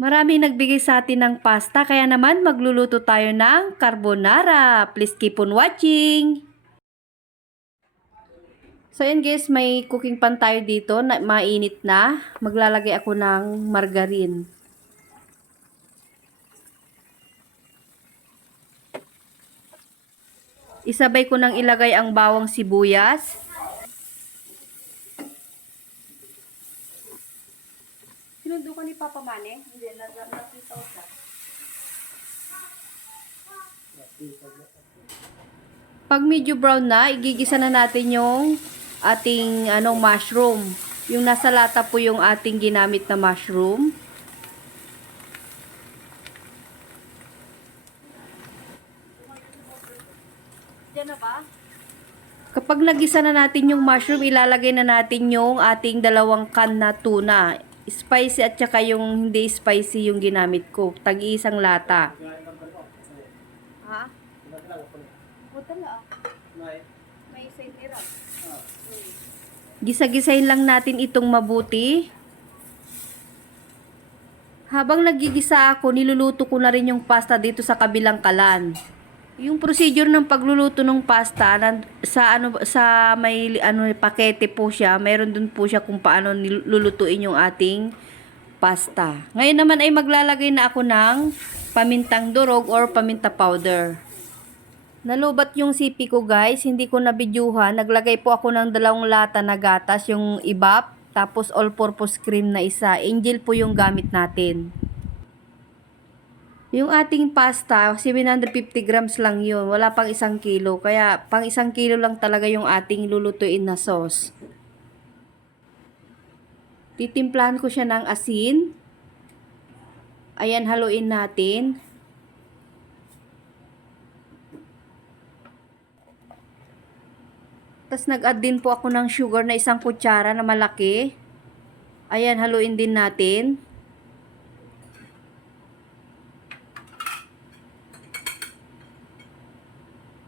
Maraming nagbigay sa atin ng pasta, kaya naman magluluto tayo ng carbonara. Please keep on watching! So yan guys, may cooking pan tayo dito na mainit na. Maglalagay ako ng margarine. Isabay ko nang ilagay ang bawang sibuyas. Sinundo ka ni Papa Mane? Hindi, nakita ko siya. Pag medyo brown na, igigisa na natin yung ating mushroom. Yung nasa lata po yung ating ginamit na mushroom. Diyan na ba? Kapag nagisa na natin yung mushroom, ilalagay na natin yung ating 2 can na tuna. Spicy at saka yung hindi spicy yung ginamit ko. Tag-iisang lata. Ha? May isang. Gisa-gisahin lang natin itong mabuti. Habang nagigisa ako, niluluto ko na rin yung pasta dito sa kabilang kalan. Yung procedure ng pagluluto ng pasta sa may pakete po siya. Mayroon dun po siya kung paano nilulutuin yung ating pasta. Ngayon naman ay maglalagay na ako ng pamintang durog or paminta powder. Nalubat yung sipi ko guys, hindi ko nabidyuhan. Naglagay po ako ng 2 lata na gatas, yung ibap, tapos all-purpose cream na isa. Angel po yung gamit natin. Yung ating pasta, 750 grams lang yun. Wala pang 1 kilo. Kaya pang 1 kilo lang talaga yung ating lulutuin na sauce. Titimplahan ko siya ng asin. Ayan, haluin natin. Tapos nag-add din po ako ng sugar na 1 kutsara na malaki. Ayan, haluin din natin.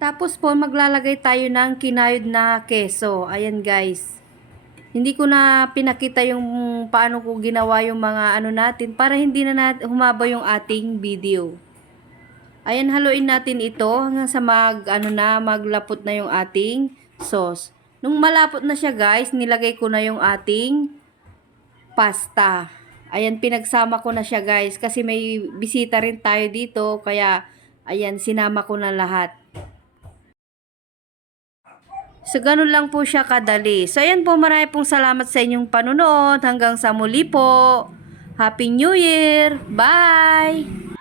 Tapos po maglalagay tayo ng kinayod na keso. Ayan guys. Hindi ko na pinakita yung paano ko ginawa yung mga natin para hindi na humaba yung ating video. Ayan, haluin natin ito hanggang sa maglapot na yung ating sauce. Nung malapot na siya guys, nilagay ko na yung ating pasta. Ayan, pinagsama ko na siya guys kasi may bisita rin tayo dito kaya ayan, sinama ko na lahat. So, ganun lang po siya kadali. So, ayan po, marami pong salamat sa inyong panunood. Hanggang sa muli po. Happy New Year! Bye!